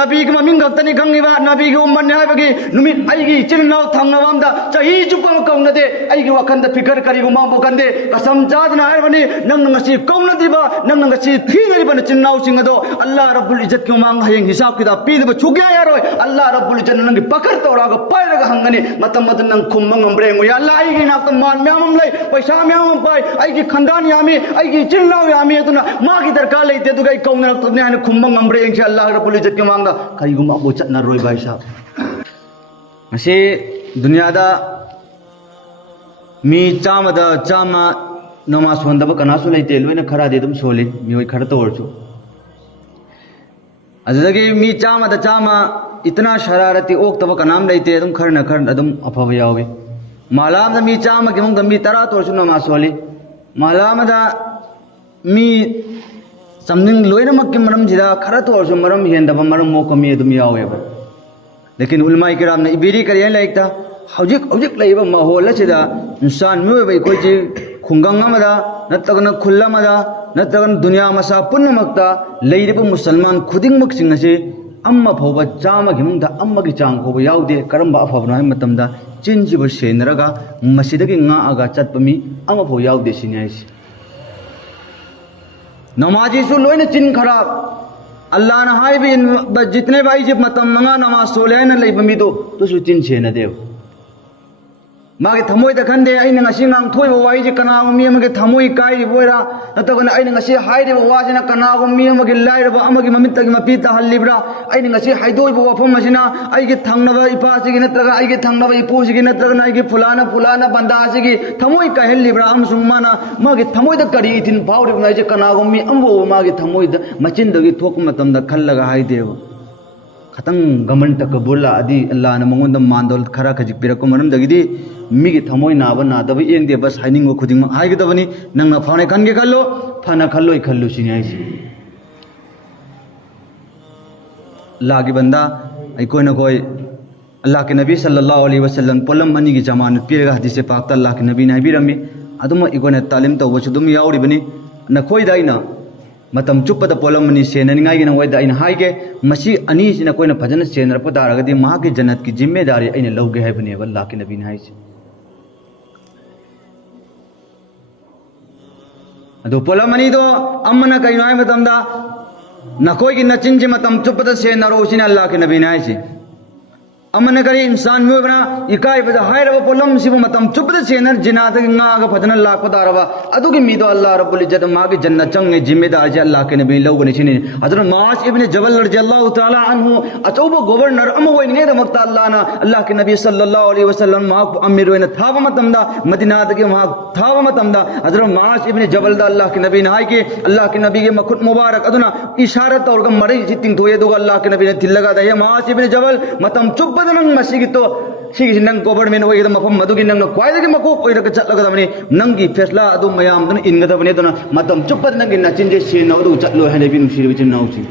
नबी की ममिंग गक्तनी खंगीबा नबी की उम्मत ने हाइबगी नुमित आइगी चिलनाव थंगनावामदा चाही जुपम कौनदे आइगी वखंद फिकर करिगु मांबो कंदे कसम जादना हाइबनी नंग ngasi कौनदिबा नंग ngasi थीनरिबा चिलनाव सिंगदो अल्लाह रब्बुल इज्जत की मांग हयेंग हिसाब किताब पीदबा छुग्या यारोय अल्लाह रब्बुल इज्जत नंगी पकड़ तोरागा पाइरगा हंगनी मतम मद नंग खुम्म ngambrengu ya Allah आइगी नाफ्त मान म्यामम लई पैसा म्यामम पाइ आइगी खंदान यामी आइगी चिलनाव यामी अदुना मागी दरकार लेते दुगा कौनरक्तबने हाने खुम्म ngambrenग से अल्लाह रब्बुल इज्जत की मांग कईगुम अब चटनरोय भाई साहब मसे दुनियादा मी चामदा चामा नमाज सोंदब कनासु लेते लोइना खरादे दुम सोले मियोय खर तोरचु अदगी मी चामदा चामा इतना शरारती ओक्तब कनाम लेते दुम खरना खर अदुम अफब यावे मालाम मी चामा के मुंग मी तरा तोरचु नमाज सोले मालाम दा मी समनिंग लोइना मक्के मरम जिदा खर तोरचु मरम हेंदब मरम मोकमी दुम यावेबा लेकिन उलमाई किराम ने इबीरी करिए लाइकता हौजिक हौजिक लेबा माहौल असिदा इंसान मियोबा इखोइजि खुंगंग अमदा नत्रगन खुल्लमदा नत्रगन दुनिया मसा पुन्नमक्ता लेरिबा मुसलमान खुदिंगमक सिंग असे अम्मा फौबा चामा गी मुंगदा अम्मा गी चांग फौबा याउदे करंबा अफबनो हाय मतमदा चिनजिबा सेनरगा मसिदगी ngaगा चटपमी अम्मा फौ याउदे सिन्याइसि नमाजी सु लोइना चिन खराब अल्लाह ने हाई भी जितने भाई जब मतम मंगा नमाज सोले न लई बमीदो तो सुचिन छेन देव मागे थमोय द खंदे आइना ngasi ngang thoibo wai je kana mi amage thamoi kai ri boira natagona aina ngasi haide bo wajina kana go mi amage laira bo amage mamit tagi mapi ta hallibra aina ngasi haidoi bo wafam masina aige thangnaba ipa sigi natraga aige thangnaba ipu sigi natraga aige fulana fulana banda sigi thamoi kai hallibra am sungmana mage thamoi da kari itin bawri ngai je kana go mi ambo mage thamoi da machin dagi thok matam da khallaga haidebo खतंग गमन तक बुला अदी अल्लाह ने मंगोंद मांदोल खरा खजिक पिरको मरम दगिदी मिगी थमोय नाबा नादब एंगदे बस हाइनिंगो खुदिंग हाइगदबनी नंगना फाने खनगे खल्लो फाना खल्लोय खल्लो सिनाइसि अल्लाह की बंदा कोई न कोई अल्लाह के नबी सल्लल्लाहु अलैहि वसल्लम पोलम मनी की जमानत पिरगा हदीस पाक अल्लाह के नबी ने हाइबिरमी अदुम इकोने तालीम तवबसु दुम याउरिबनी नखोय दाइना मतम चुप्पद पोलमनी सेननिंगाई न वैदा इन हाइगे मसी अनी सिना कोइना फजन सेनरप दारगदी मा की जन्नत की जिम्मेदारी अइन लौगे हैबने अल्लाह के नबी ने हाइसे अदो पोलमनी दो अम्मना कइनो हाइ मतमदा नकोय की नचिन जे मतम चुप्पद सेनरो सिना अल्लाह के नबी ने हाइसे अमन करी इंसान में बना इकाई बजा हाय रब पोलम सिब मतम चुपद सेनर जिनाद ngaga फदन लाख पदारबा अदुगी मीदो अल्लाह रब्बुल इज्जत मागे जन्नत चंगे जिम्मेदार जे अल्लाह के नबी लोगने छिने हजरत मास इब्ने जबल रज़ियल्लाहु तआला अन्हु अचौबो गवर्नर अम वइने द मक्ता अल्लाह के नबी सल्लल्लाहु अलैहि वसल्लम मा अमीर वइने थाब मतमदा मदीना दगे मा थाब मतमदा हजरत मास इब्ने जबल द अल्लाह के नबी ने हाय के अल्लाह के नबी के मखुत मुबारक अदुना इशारत और मरे सिटिंग थोये दो अल्लाह के नबी ने थिलगा द मास इब्ने जबल मतम चुप नंग मसीगी तो सिगी नंग गवर्नमेंट होय मफम मदुगी नंग क्वाइदगी मकोक ओइरक चटलगदबनी नंगी फेसला अदु मयाम दन इनगदबनी दन मतम चुप्पद नंगी नचिन जे सेन अदु चटलो हने बिनु सिरि बिचिन नाउची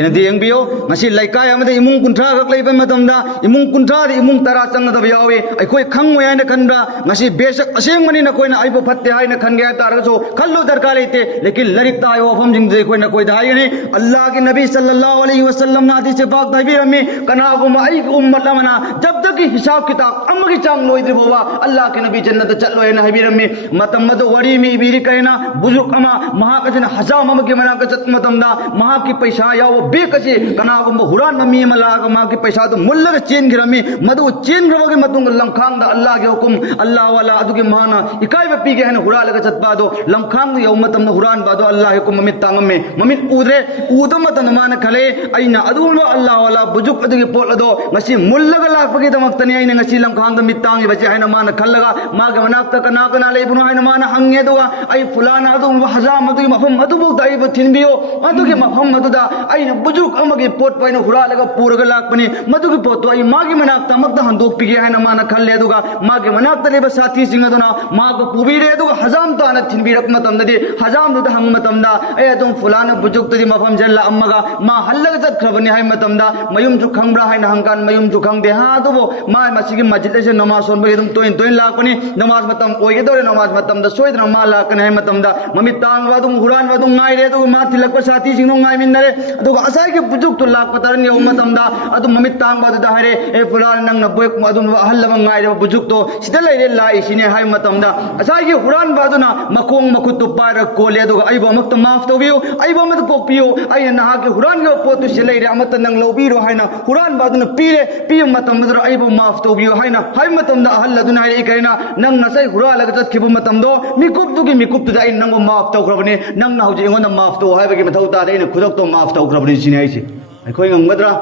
एनदि यंगबियो मसी लाइकाय अमदे इमुंग कुंठा गक लेबे मतमदा इमुंग कुंठा दि इमुंग तरा चंगदब यावे अखोय खंगोय हायना खनबा मसी बेशक असेंगमनी न कोइना आइबो फत्ते हायना खनगे तारगसो खल्लो दरकार लेते लेकिन लरिक तायो वफम जिंग जे कोइना कोइ दायने अल्लाह के नबी सल्लल्लाहु अलैहि वसल्लम ना हदीस पाक दाबी रमे कनागो माई उम्मत लमना जब तक हिसाब किताब अमगी चांग लोइद्रि बोवा अल्लाह के नबी जन्नत चलो है ना हबी रमे मतम मद वड़ी में इबीरी कहना बुजुर्ग अमा महाकजन हजाम अमगे मना का चत मतमदा महा की पैसा याव बेकसे कनागुम हुरान ममी मलाग मा की पैसा तो मुल्लग चेन गिरमी मदु चेन ग्रवगे मतुंग लंखांग दा अल्लाह के हुकुम अल्लाह वाला अदुगे माना इकाई बपी के हन हुरा लग चत बादो लंखांग यौ मतम हुरान बादो अल्लाह हुकुम ममित तांगम में ममित उदरे उदम मतन मान खले अइना अदुलो अल्लाह वाला बुजुक अदुगे पोल अदो ngasi मुल्लग लापगे दमक्तने अइना ngasi लंखांग द मितांग बचे हन मान खल्लगा मागे मनाक्ता कना कना लेबुनो हन मान हंगे दोगा अइ फुलाना अदु हजाम अदु मफम अदुबो दाइ बथिनबियो अदुगे मफम अदुदा अइना बुजुक अमगे पोट पैन हुरालगा पूरगा लाकपने मदुगे पोतो अइ मागे मनाक्ता मक्ता हंदोक पिगे हन मान खल्ले अदुगा मागे मनाक्ता लेब साथी सिंग अदुना मागो पुबीरे अदुगा हजाम ताना थिनबिरक मतमदे हजाम दुदा हंग मतमदा अय अदुम फुलाना बुजुक तदि मफम जल्ला अम्मगा मा हल्लगा चतखरबने हाय मतमदा मयुम जु खंगब्रा हायना हंकान मयुम जु खंगदे हा अदुबो मा मसिगे मस्जिद से नमाज सोनबगे दुम तोइन तोइन लाकपने नमाज मतम ओइगे दोरे नमाज मतमदा सोइदना मा लाकने हाय मतमदा ममि तांग वादुम हुरान वादुम ngaire अदुगा मा थिलक साथी सिंग no ngaइ मिनरे अदुगा asai ki bujuk tu lak pataran ya ummat amda adu mamit tang ba da hare e fulan nang na boy adu ahal la ngai da bujuk to sida lai re lai sine hai matamda asai ki huran ba duna makong makut tu par ko le adu ai ba mak ta maaf to biu ai ba mat ko piu ai na ha ki huran ga po tu silai re amat nang lobi ro hai na huran ba duna pire pi matam da ai ba maaf to biu hai na hai matam da ahal la duna hai kaina nang na sai hura la ga tat khibu matam do mikup tu ki mikup tu da ai nang maaf to krabani nang na hauji ngon maaf to hai ba ki mathau ta dai na khudok to maaf to krabani sine ai si ai khoi ngam gadra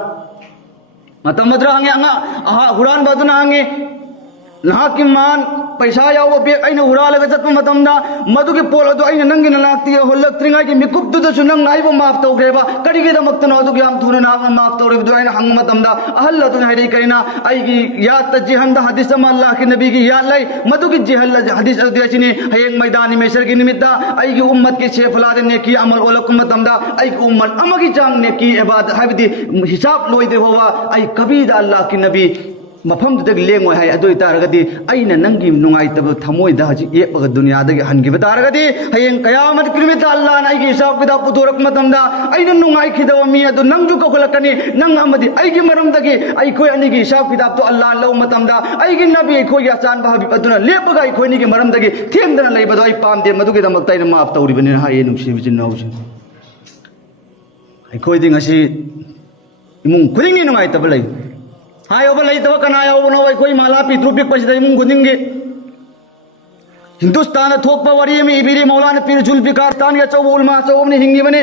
matam madra ange anga aha huran ba duna ange lahaki man पैसा याव bag अइना हुरालगा चत्प मतमदा मदुगी पोल अदु अइना नंगिना लाक्ति होलक त्रिंगाई की मिकुप दुद सुनंग नाइबो माफ तौग्रेबा कडिगे दमक्तनो अदु याम थुना नाम माफ तौरेब दु अइना हंग मतमदा अहल अदु हाइरि कइना अइगी या तजिहंद हदीस मा अल्लाह की नबी की या लै मदुगी जिहल हदीस अदु अचिनी हयेंग मैदानी मेसर की निमित्ता अइगी उम्मत के छेफलादे ने की अमल ओलक मतमदा अइगी उम्मत अमगी जांग ने की इबादत हाइबदी हिसाब लोइदे होवा अइ कबीदा अल्लाह की नबी मफम तक लेंगो है अदु तारगदी अइना नंगी नुंगाइतब थमोइदा हजि एपग दुनियादगी हनगिब तारगदी हयेंग कयामत किमित अल्लाह ना अइगी हिसाब किताब पुथोरक मतमदा अइना नुंगाइ खिदव मी अदु नंगजु कखलकनी नंग अमदि अइगी मरमदगी अइखोय अनिगी हिसाब किताब तो अल्लाह लौ मतमदा अइगी नबी अइखोय याचान भाबि अदुना लेपगा अइखोयनिगी मरमदगी थेमदना लेबदो अइ पामदे मदुगी दमक तैना माफ तौरिबनि हाये नुंसि बिजिन नौसि अइखोयदि ngasi imung kudingi नुंगाइतब लै हायो बलै तब कना याव नो कोई माला पितृ पिक पसिदा इमुंग गुनिंगे हिंदुस्तान थोप वरी में इबिरी मौलाना पीर जुल्फिकार तान या चौबुलमा चौबने हिंगी बने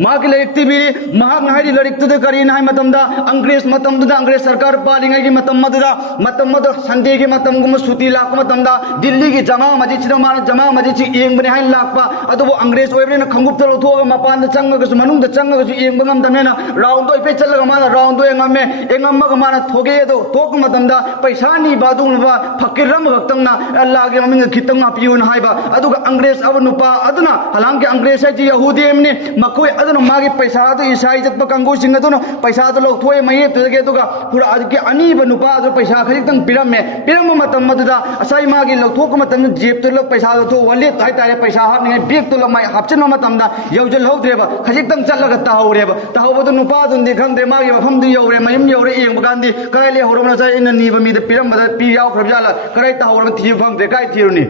मा की लरिक्ति बिरी महाक नाहरी लरिक्तुद करी नाय मतमदा अंग्रेज मतमदा अंग्रेज सरकार पालिंगाई की मतमदा संडे की मतमगुम सुती लाक मतमदा दिल्ली की जमा मस्जिद सिदा मान जमा मस्जिद छि एंग बने हाय लाकपा अदुबो अंग्रेज ओइबने खंगुप तलो थोगा मपान चंगगसु मनुंग चंगगसु एंग बंगम तमेना राउंड दो पे चलगा माना राउंड दो एंगमे एंगमग माना थोगे दो तोक मतमदा पैसा नी बादुंगबा फकीरम भक्तंगना अल्लाह के ममिंग खितंग पियून हाइबा अदुगा अंग्रेज अब नुपा अदुना हलांग के अंग्रेज है यहूदी एमने मकोय अदुना मागे पैसा तो ईसाई जत कंगो सिंग अदुना पैसा तो लोग थोय मये तुगे अदुगा पुरा अदके अनि बनुपा अदु पैसा खरितंग पिरम मतम मदुदा असai मागे लौथोक मतम जेब तो लोग पैसा तो वले ताय ताय पैसा हापने बेग तो लमाय हापचन मतमदा यौजल हौद्रेबा खजितंग चलगा ताहौरेबा ताहौबदु नुपा दुंदी खंगदे मागे मफम दु यौरे मयम यौरे एंग बगांदी कायले हौरमना साय इन नीब मीद पिरम बदा पि याव खरजाला कराय ताहौरम थि फंगदे काय थिरुनी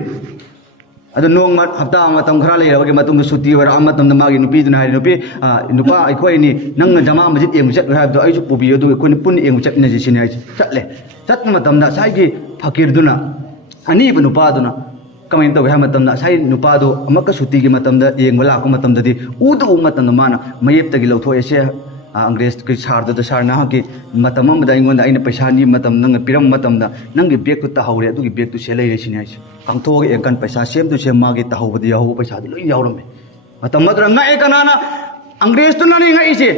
अदु नोंग हप्ता मतम खरा लेरबगे मतम सुती वर मतम मागी नुपी दुना हारि नुपी नुपा अखोयनी नंग जमा मस्जिद एंग चत हाबदो आइजु पुबी अदु कोन पुन एंग चत नजि सिने चतले चत मतम दा साइगी फकीर दुना अनि नुपा दुना कमेंट तो मतम दा साइ नुपा दो अमक सुती की मतम दा एंग लाको मतम ददी उदु मतम माना मयेप तगी लौथोयसे अंग्रेज के सार सारना की मतम पैसा नी मतम नंग पिरम मतम नंग बेग तहौरे अदुगी बेग से लेसिने कंथोग एकन पैसा सेम तो सेम मागे तहौबद याहौ पैसा लोई यावरमे मतम मद्र ngae kanana अंग्रेज तो ननी ngaise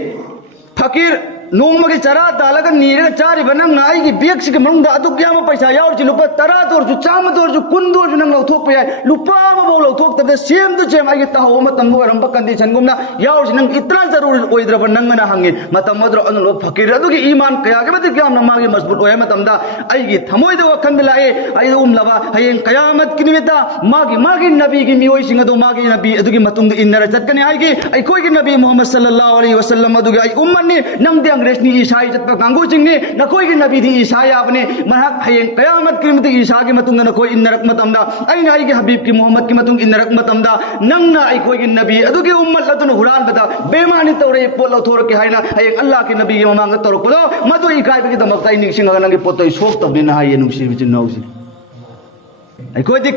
फकीर नोंग के चरा तालग नीरे चारी बनंग नाई की बेग से मंग अदु क्या पैसा यावर छि लुपा तरा तोर जु चाम तोर जु कुन तोर जु नंग लौथोक पे लुपा बो लौथोक तब सेम तो सेम आगे तहौ मतम वरम कंडीशन गुमना यावर छि नंग इतना जरूर ओइद्रब नंग ना हंगे मतम मद्र अनु लो फकीर अदुगी ईमान कया के मत क्या मागे मजबूत ओय मतम दा आइगी थमोय दो वखंद लाए आई उम लबा हयें कयामत की निमित्ता मागे नबी की मियोय सिंग दो मागे नबी अदुगी मतुंग इन्नर चतकने आइगी आई कोई की नबी मोहम्मद सल्लल्लाहु अलैहि वसल्लम अदुगी आई उम्मत ने नंग अंग्रेज नी ईसाई जत कांगो सिंह ने नकोई की नबी दी ईसाई आपने महक हयें कयामत की निमित्त ईसा की मतुंग नकोई इन्नरक मतमदा आई नाई के हबीब की मोहम्मद की मतुंग इन्नरक मतमदा नंग ना आई कोई की नबी अदुगी उम्मत लतुन हुरान बता बेमानी तौरे पोलो थोर के हाइना हयें अल्लाह की नबी की ममांग तौर पदो मदु इकाई की दमक ताई निसिंग नंगे पोतो सोक तबने ना हाये नुसी बिचिन नौसी आई कोई दी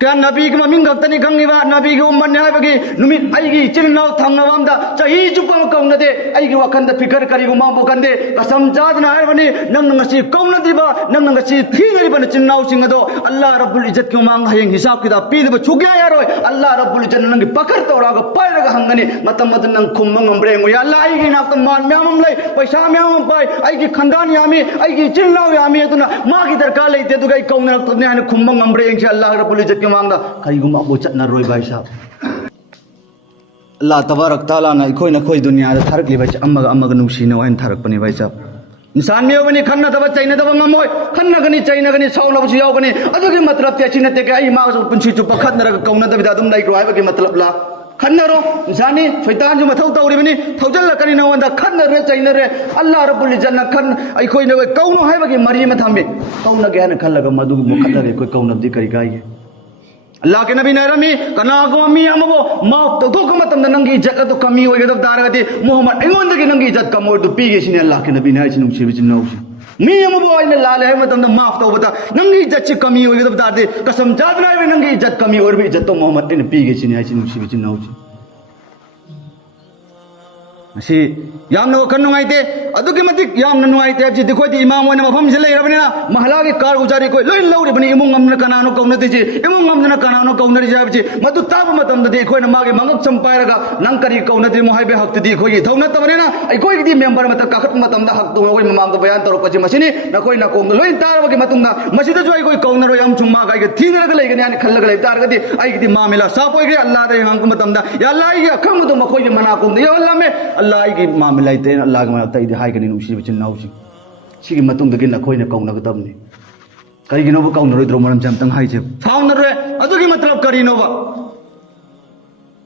क्या नबी की ममिंग गक्तनी खंगिबा नबी की उम्मत ने हाइबगी नुमित आइगी चिरनाव थंगनवामदा चही चुपम कौनदे आइगी वखंद फिकर करिगु माबो कंदे कसम चादना हाइबनी नंग ngasi कौनदिबा नंग ngasi थीनरिबा चिरनाव सिंगदो अल्लाह रब्बुल इज्जत की मांग हयें हिसाब किताब पीदबा छुग्या यारोय अल्लाह रब्बुल इज्जत नंग पकड़ तौरागा पायरगा हंगनी मतम मत नंग खुम्म ngambrengo या अल्लाह आइगी नाक मान म्यामम लै पैसा म्यामम पाय आइगी खंदान यामी आइगी चिरनाव यामी अदुना मागी दरकार लेते दुगा कौनरक तबने हाने खुम्म ngambrengo से अल्लाह रब्बुल इज्जत मांगदा कईगुम अबो चतना रोय भाई साहब अल्लाह तबारक तआला ना इखोय नखोय दुनिया दा थारक लिबाय अमग अमग नुसीनो वाइन थारक पने भाई साहब इंसान में बनी खन्ना तब चाइना तब ngमोय खन्ना गनी चाइना गनी साउना बसु याव गनी अदुगी मतलब ते चिनते के आई मा पुंसी चुप खतनरग कौना तबिदा दुम लाइक रोय बगे मतलब ला खन्नरो इंसानी शैतान जो मथौ तौरिबनी थौजल्लकनी नवंदा खन्नरे चैनरे अल्लाह रब्बुल इज्जत न खन अखोई न कौनो हाइबगी मरी म थम्बे कौन गे न खल्लगा मदु मुखल्लगे कोई कौनबदी करी गाई अल्लाह के नबी नरमी कनागो मी अमबो माफ तौथोक मतम नंगी इज्जत तो कमी होइगदब तारगदी मोहम्मद अइगोंदगी नंगी इज्जत कमोर दु पीगे सिने अल्लाह के नबी नाइ नुंगसिबि चिन्नौसि मी अमबो आइने लाले है मतम माफ तौबता नंगी इज्जत छि कमी होइगदब तारदे कसम जादना नंगी इज्जत कमी और भी इज्जत तो मोहम्मद ने पीगे सिने आइ नुंगसिबि चिन्नौसि असी यामना वखन नुंगाइते अदुगी मतिक यामना नुंगाइते हबसि दिखोइदि इमाम ओइना मफम से लेरबनिना महलागी कार उजारी कोइ लोइन लौरिबनि इमुंग अमना कनानो कौनतिजि इमुंग अमना कनानो कौनरिजि हबसि मदु ताब मतमदि अखोइना मागे मंगक संपायरगा नंग करी कौनदि मोहाइबे हक्तदि अखोइगि थौना तबनिना अखोइगि मेंबर मत काखत मतमदा हक दु ओइ ममांग बयान तरोपजि मसिनि नखोइना कोंग लोइन तारबगि मतुंगा मसिदा जोइ कोइ कौनरो याम चुम्मा गाइगे थीनरगा लेगनि आनि खल्लगा लेब तारगदि अइगि मामिला साफ ओइगे अल्लाह दे हंग मतमदा या अल्लाह इगे अखंगदु मखोइगि मना कोंग या अल्लाह में अल्लाह की मामला इते अल्लाह के माता इदे हाइगनि नुसी बिचिन नाउसी सिगी मतुंग दगे नखोइना कौनगदबनि करिगिनोबो कौनरोइद्रो मरम जमतंग हाइजे फाउनरे अदुगी मतलब करिनोबा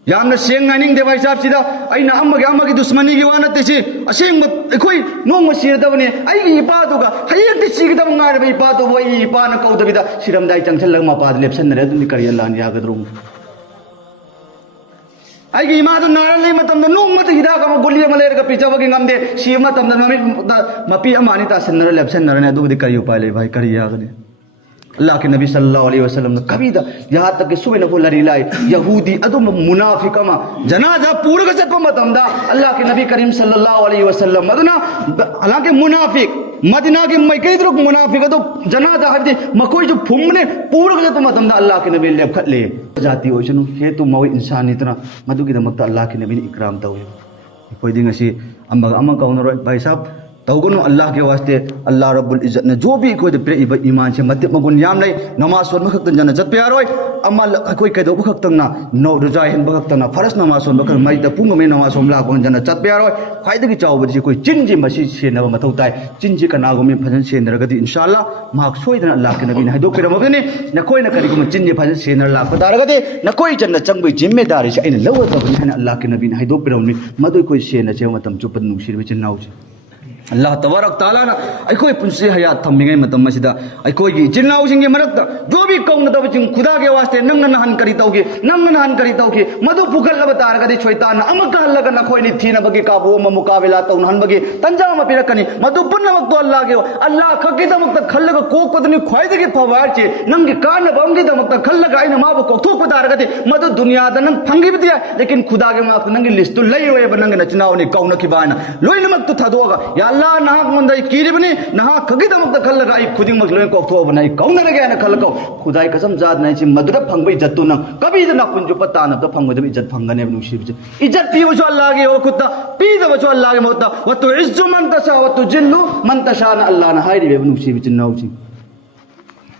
यामना सेंग नाइनिंग दे भाई साहब सिदा अइना अम्मगे दुश्मनी की वाना तेसी असेंग अखोइ नोंग सिरदबने अइगी इपादुगा हयेक्ति सिगदब ngai इपादु बोइ इपाना कौदबिदा सिरमदाइ चंगछलग मपाद लेपसनरे अदुनि करि अल्लाह नि यागद्रो आइगी इमादु नारले मतमदा नोंमत हिदाक अमा गुली अमा लेरगा पिचबगी ngamde सी मतमदा मपी अमानि तासनरे लेपसनरे अदुबदि करि उपाय ले भाई करि यागने अल्लाह के नबी सल्लल्लाहु अलैहि वसल्लम ने कभी यहाँ तक कि सुबह नफो लरी लाई यहूदी अदुम मुनाफिक अमा जनाजा पूर्ग चटो मतमदा अल्लाह के नबी करीम सल्लल्लाहु अलैहि वसल्लम अदुना हालांकि मुनाफिक मदीना के मैकैद्रो मुनाफिक अदु जनाजा हबदि मकोई जो फुमने पूर्ग चटो मतमदा अल्लाह के नबी लेखले जाति ओइसनु हेतु मवे इंसान इतना मदुगी दमकता अल्लाह के नबी ने इकराम तवे कोई दिन असी अम्मा कौनरो भाई साहब तौगनो अल्लाह के वास्ते अल्लाह रब्बुल इज्जत ने जो भी कोई प्रे ईमान से मत मगुन याम नै नमाज सोन खक्त जन जत प्यारोय अमल कोई कदो खक्त ना नो रुजा हेन खक्त ना फरस नमाज सोन बखर मै द पुंग में नमाज सोम ला कोन जन जत प्यारोय खाइदगी चाव जी कोई चिंजी मसी सेनब मथौ ताई चिंजी कनागो में फजन सेनरगदी इंशाअल्लाह माक सोइदन अल्लाह के नबी ने हाइदो पिरमगने न कोई न करिगो चिंजी फजन सेनर ला पदारगदे न कोई जन चंगबई जिम्मेदारी से इन लव तबनि हन अल्लाह के नबी ने हाइदो पिरमनि मदुई कोई सेन चे मतम चुपन नुसिर बिच नाउचे अल्लाह तबारक ताला ना अखोई पुंसी हयात थम्मिगे मतम मसिदा अखोई जिन्नाउ सिंगे मरक्ता जो भी कौन दब चिंग खुदा के वास्ते नंग नहन करी तौगे नंग नहन करी तौगे मधु पुगल लब तारगदि शैतान अमक हल्लग नखोई नि थीन बगे काबू म मुकाबिला तौ नहन बगे तंजा म पिरकनी मधु पुन्न वक्त अल्लाह के अल्लाह खकी दमक खल्लग कोक पतनी ख्वाइदगे फवार चे नंग कान बंगी दमक खल्लग आइन माबो कोथोक तारगदि मधु दुनिया द नंग फंगी बिदिया लेकिन खुदा के माक नंग लिस्ट लई रोय बनंग नचनाव नि कौन की बाना लोइन मक तो थदोगा या अल्लाह नाहक मंदई कीरिबनी नहा खगिदमक खल्लग आई खुदिंग मक लोइन कोथो बनाई कौनरगे न खल्लको खुदाई कसम जात नाइ छि मधुर फंगबे इज्जत तो न कभी द नकुन जो पता न तो फंगबे इज्जत फंगने नुसी इज्जत पी वजो अल्लाह के ओ खुदा पी द वजो अल्लाह के मोता व तो इज्जु मन तशा व तो जिल्लु मन तशा न अल्लाह न हाइरी बे नुसी बिच नाउची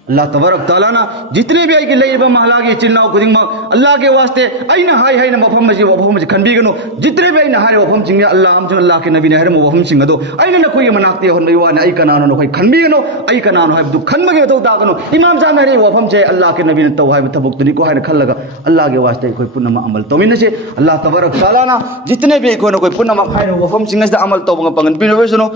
अल्लाह तबारक ताला ना जितने भी आई लेब महला के चिल्लाओ खुदिंग अल्लाह के वास्ते अइना हाई हाई मफम मफम खनबीगनो जितने भी अइना हाई मफम सिंग अल्लाह हम अल्लाह के नबी ने हर मफम सिंग दो अइना न कोई मनाक्ते होन वाना अइ कनानो न कोई खनबीगनो अइ कनानो हाय दु खनबगे तो तागनो इमाम जान रे मफम से अल्लाह के नबी ने तो हाय तबुक दुनी को हाय खलगा अल्लाह के वास्ते कोई पुन्नमा अमल तोमिन से अल्लाह तबारक ताला ना जितने भी कोई न कोई पुन्नमा हाय मफम सिंग से अमल तो पंगन पिनो